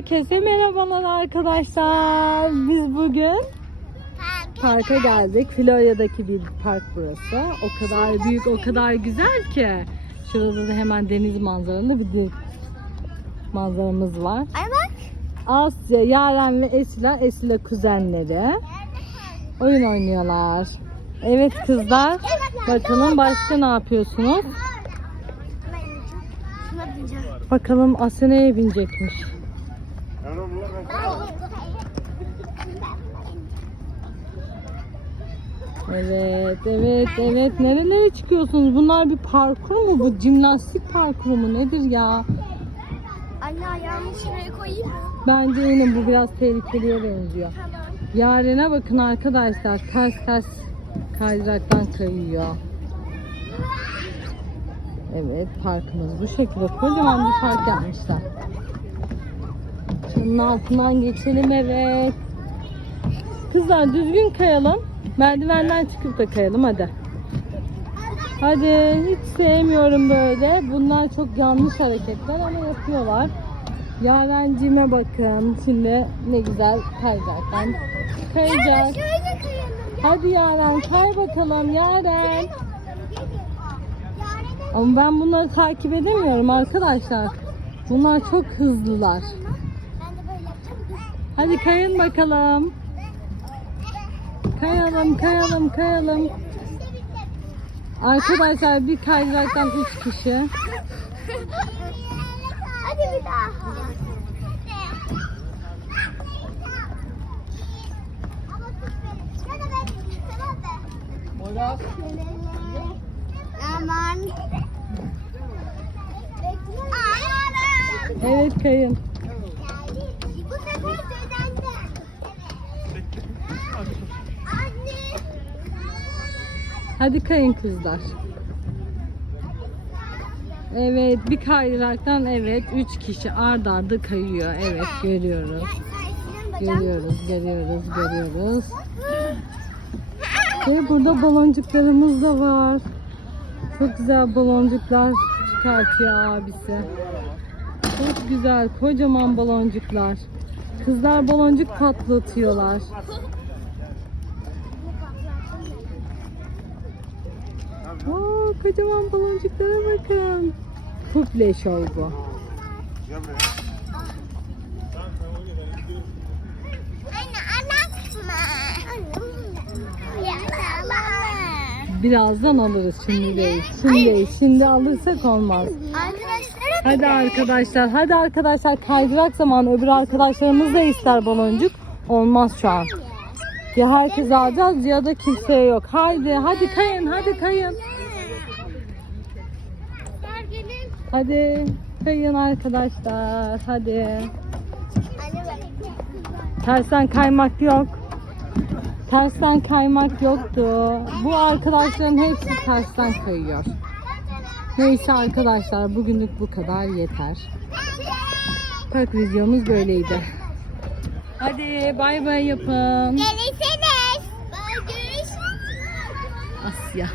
Herkese merhabalar arkadaşlar. Biz bugün parka geldik. Florya'daki bir park burası. O kadar büyük, o kadar güzel ki. Şurada da hemen deniz manzaralı bir de- manzaramız var. Asya, Yaren ve Esila, Esila kuzenleri. Oyun oynuyorlar. Evet kızlar. Bakalım başka ne yapıyorsunuz? Bakalım Asya neye binecekmiş? Evet, evet, evet. Nerelere çıkıyorsunuz? Bunlar bir parkur mu? Bu jimnastik parkuru mu? Nedir ya? Anne ayağımı şuraya koyayım mı? Bence yine bu biraz tehlikeliye benziyor. Tamam. Yarene bakın arkadaşlar. Ters ters kaydıraktan kayıyor. Evet, parkımız bu şekilde. Kocaman bir park yapmışlar. Şunun altından geçelim evet. Kızlar düzgün kayalım. Merdivenden çıkıp da kayalım hadi. Hadi hiç sevmiyorum böyle. Bunlar çok yanlış hareketler ama yapıyorlar. Yarencime bakın. Şimdi ne güzel kayacaklar. Kayacak. Şöyle kayalım. Hadi Yaren kay bakalım Yaren. Ama ben bunları takip edemiyorum arkadaşlar. Bunlar çok hızlılar. Ben de böyle yapacağım. Hadi kayın bakalım. Kayalım, kayalım, kayalım. Arkadaşlar bir kaydıraktan 3 kişi. Hadi bir daha. Aman. Evet kayın. Bu sefer dedemde. Anne. Hadi kayın kızlar. Evet bir kaydıraktan evet 3 kişi ard arda kayıyor. Evet görüyoruz. Görüyoruz, görüyoruz, görüyoruz. Ve burada baloncuklarımız da var. Çok güzel baloncuklar çıkartıyor abisi. Çok güzel, kocaman baloncuklar. Kızlar baloncuk patlatıyorlar. Oo, kocaman baloncuklara bakın. Kuple şov bu. Birazdan alırız şimdi değil. Şimdi değil. Şimdi alırsak olmaz. Hadi arkadaşlar, hadi arkadaşlar kaydırak zamanı öbür arkadaşlarımız da ister baloncuk. Olmaz şu an. Ya herkes alacağız ya da kimseye yok. Haydi, hadi kayın, hadi kayın. Hadi kayın arkadaşlar, hadi. Tersten kaymak yok. Tersten kaymak yoktu. Bu arkadaşların hepsi tersten kayıyor. Neyse arkadaşlar bugünlük bu kadar yeter. Park videomuz böyleydi. Hadi bay bay yapın. Görüşürüz. Asya.